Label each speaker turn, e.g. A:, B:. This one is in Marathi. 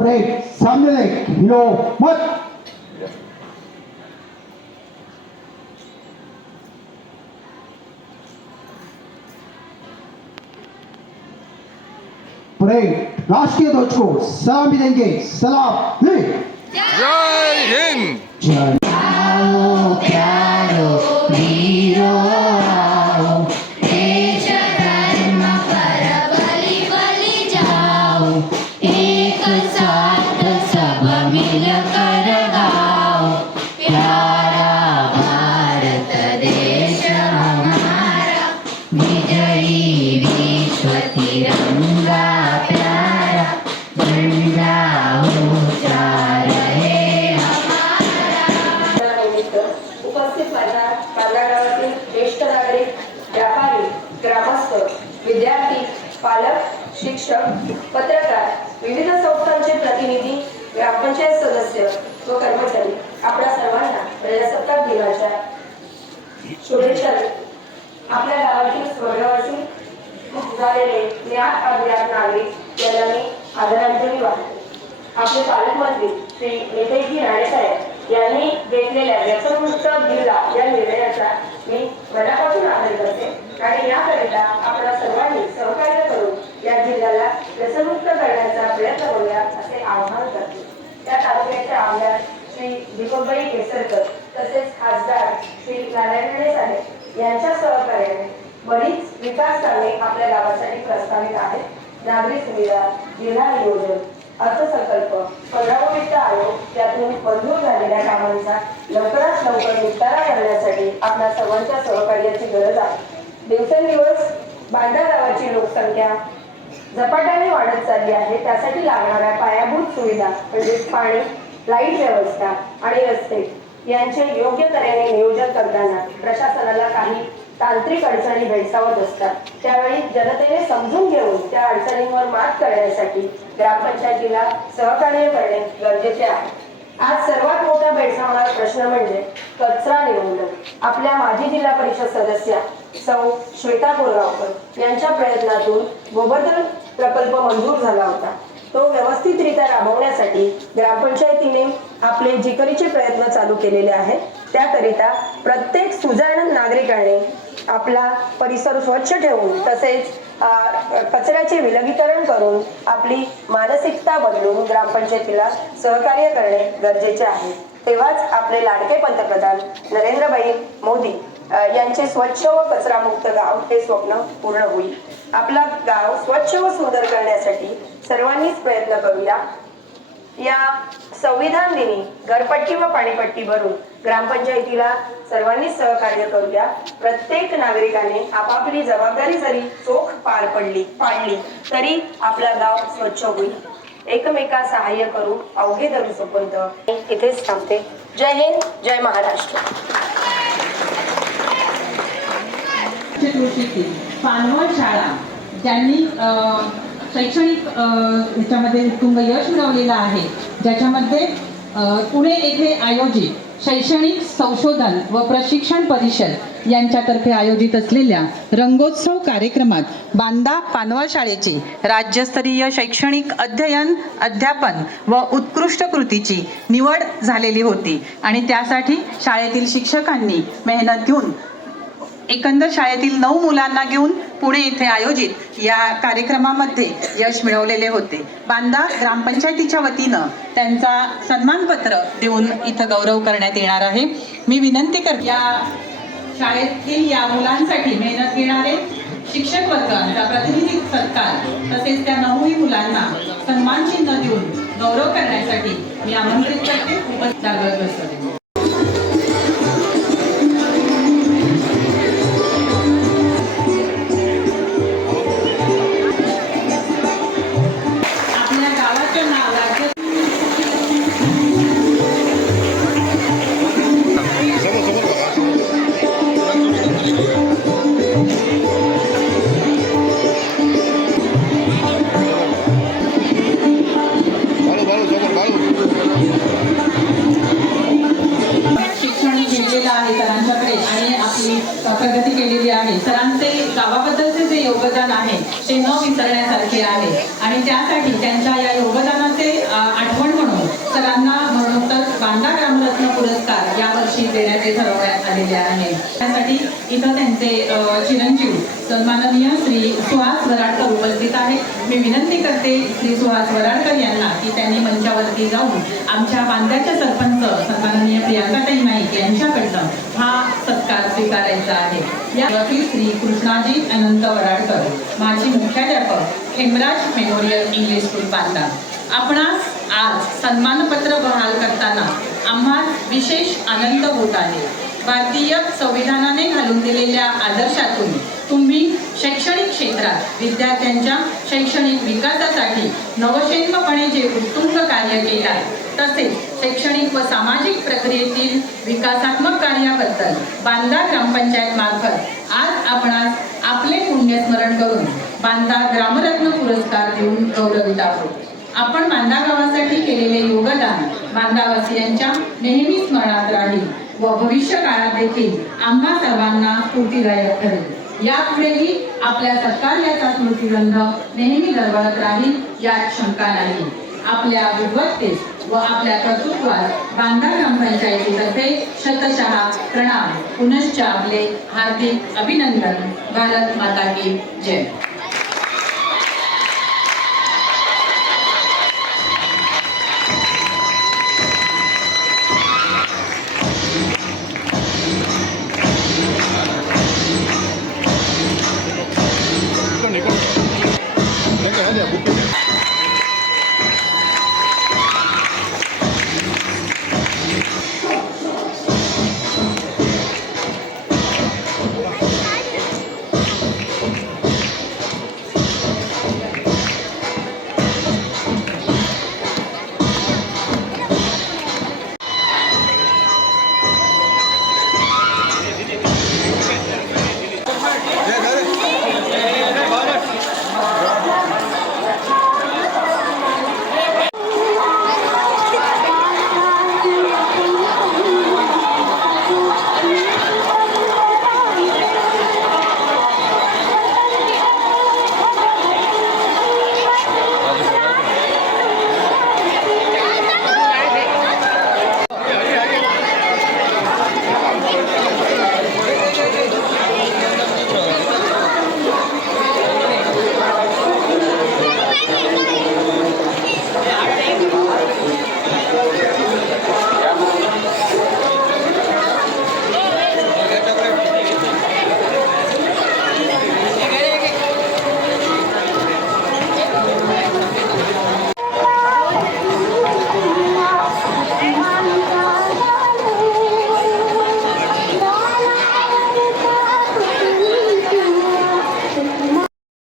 A: ब्रेक सामने देख हिरो मत ब्रेक राष्ट्रीय ध्वज को सलामी देंगे सलाम ले
B: जय हिंद
A: जय
C: शिक्षक पत्रकार विविध संस्थांचे प्रतिनिधी ग्रामपंचायत सदस्य व कर्मचारी आपल्या सर्वांना प्रजासत्ताक दिनाच्या शुभेच्छा आपल्या गावातील स्वर्गवासी झालेले ज्ञात अज्ञात नागरिक यांना मी आदरांजली वाटते आपले पालकमंत्री श्री नेतेजी राणेसाहेब यांनी घेतलेल्या व्यसनमुक्त जिल्हा या निर्णयाचा मी मनापासून आदर करते आणि याकरिता आपल्या सर्वांनी सहकार्य करून या जिल्ह्याला व्यसनमुक्त करण्याचा प्रयत्न करूया असे आवाहन करते. त्या तालुक्याचे आमदार श्री दीपकबाई केसरकर तसेच खासदार श्री नारायण साहेब यांच्या सहकार्याने बरीच विकास कामे आपल्या गावासाठी प्रस्तावित आहेत. नागरी सुविधा जिल्हा नियोजन अर्थसंकल्प पंधरावा वित्त आयोग यातून मंजूर झालेल्या कामांचा लवकरात लवकर निपटारा करण्यासाठी आपल्या सर्वांच्या सहकार्याची गरज आहे. दिवसेंदिवस बांदा गावाची लोकसंख्या झपाट्याने वाढत चालली आहे. त्यासाठी लागणाऱ्या पायाभूत सुविधा म्हणजेच पाणी लाइट व्यवस्था आणि रस्ते यांचे योग्य तऱ्हेने नियोजन करताना प्रशासनाला काही तांत्रिक अडचणी भेडसावत असतात. त्यावेळी जनतेने समजून घेऊन त्या अडचणींवर मात करण्यासाठी ग्रामपंचायतीला सहकार्य करणे गरजेचे आहे. आज सर्वात मोठा भेडसावणारा प्रश्न म्हणजे कचरा निर्मूलन आपल्या माजी जिल्हा परिषद सदस्या सौ. श्वेता बोरगावकर यांच्या प्रयत्नातून गोवर्धन प्रकल्प मंजूर झाला होता. तो व्यवस्थितरित्या राबवण्यासाठी ग्रामपंचायतीने आपले जिकरीचे प्रयत्न चालू केलेले आहेत. त्याकरिता प्रत्येक सुजाण नागरिकाने आपला परिसर स्वच्छ ठेवून तसेच कचऱ्याचे विलगीकरण करून आपली मानसिकता बदलून ग्रामपंचायतीला सहकार्य करणे गरजेचे आहे. तेव्हाच आपले लाडके पंतप्रधान नरेंद्रभाई मोदी यांचे स्वच्छ व कचरामुक्त गाव हे स्वप्न पूर्ण होईल. आपला गाव स्वच्छ व सुंदर करण्यासाठी सर्वांनीच प्रयत्न करूया. या संविधान दिनी घरपट्टी व पाणीपट्टी भरून ग्रामपंचायतीला सर्वांनीच सहकार्य करूया. प्रत्येक नागरिकाने आपापली जबाबदारी जरी चोख पार पडली पाडली तरी आपला गाव स्वच्छ होईल. एकमेका सहाय्य करू अवघे धरू सोपंत इथेच थांबते. जय हिंद जय महाराष्ट्र.
D: पानवळ शाळा ज्यांनी शैक्षणिक याच्यामध्ये ह्याच्यामध्ये उत्तुंग यश मिळवलेलं आहे ज्याच्यामध्ये पुणे येथे आयोजित शैक्षणिक संशोधन व प्रशिक्षण परिषद यांच्यातर्फे आयोजित असलेल्या रंगोत्सव कार्यक्रमात बांदा पानवळ शाळेचे राज्यस्तरीय शैक्षणिक अध्ययन अध्यापन व उत्कृष्ट कृतीची निवड झालेली होती. आणि त्यासाठी शाळेतील शिक्षकांनी मेहनत घेऊन एकंदर शाळेतील नऊ मुलांना घेऊन पुणे येथे आयोजित या कार्यक्रमामध्ये यश मिळवलेले होते. बांदा ग्रामपंचायतीच्या वतीनं त्यांचा सन्मानपत्र देऊन इथं गौरव करण्यात येणार आहे. मी विनंती करते या शाळेतील या मुलांसाठी मेहनत घेणारे शिक्षक वर्गाचा प्रतिनिधी सत्कार तसेच त्या नऊही मुलांना सन्मान चिन्ह देऊन गौरव करण्यासाठी मी आमंत्रित करते. खूपच जागृत शिक्षण आहे सरांच्याकडे आणि आपली प्रगती केलेली आहे. सरांचे गावाबद्दलचे जे योगदान आहे ते न विसरण्यासारखे आहे. आणि त्यासाठी त्यांच्या या योगदानाचे आलेले आहेत. त्यासाठी इथं त्यांचे चिरंजीव सन्माननीय श्री सुहास वराडकर उपस्थित आहे मी विनंती करते श्री सुहास वराडकर यांना की त्यांनी मंचावरती जाऊन आमच्या बांद्याच्या सरपंच सन्माननीय प्रियांकाताई नाईक यांच्याकडनं हा सत्कार स्वीकारायचा आहे. यावरती श्री कृष्णाजी अनंत वराडकर माजी मुख्याध्यापक Hemraj memorial English school Banda. आपणास आज सन्मानपत्र बहाल करताना आम्हाला विशेष आनंद होत आहे. भारतीय संविधानाने घालून दिलेल्या आदर्शातून तुम्ही शैक्षणिक क्षेत्रात विद्यार्थ्यांच्या शैक्षणिक विकासासाठी नवशेन्मपणे जे उत्तुंग कार्य केला तसेच शैक्षणिक व सामाजिक प्रक्रियेतील विकासात्मक कार्याबद्दल बांदा ग्रामपंचायत मार्फत आज आपणास आपले पुण्यस्मरण करून बांदा ग्रामरत्न पुरस्कार देऊन गौरवित आहोत. आपण बांदा गावासाठी केलेले योगदान बांदावासियांच्या नेहमी स्मरणात राहील. व भविष्य काळात देखील आम्हा सर्वांना स्फूर्तीदायक ठरेल. यापुढेही आपल्या सत्कार्याचा स्मृतिगंध नेहमी दरवळत राहील यात शंका नाही. आपल्या विद्वत्तेस व आपल्या कर्तृत्वास बांधा ग्रामपंचायतीतर्फे शतशः प्रणाम. पुनश्च आपले हार्दिक अभिनंदन. भारत माता की जय.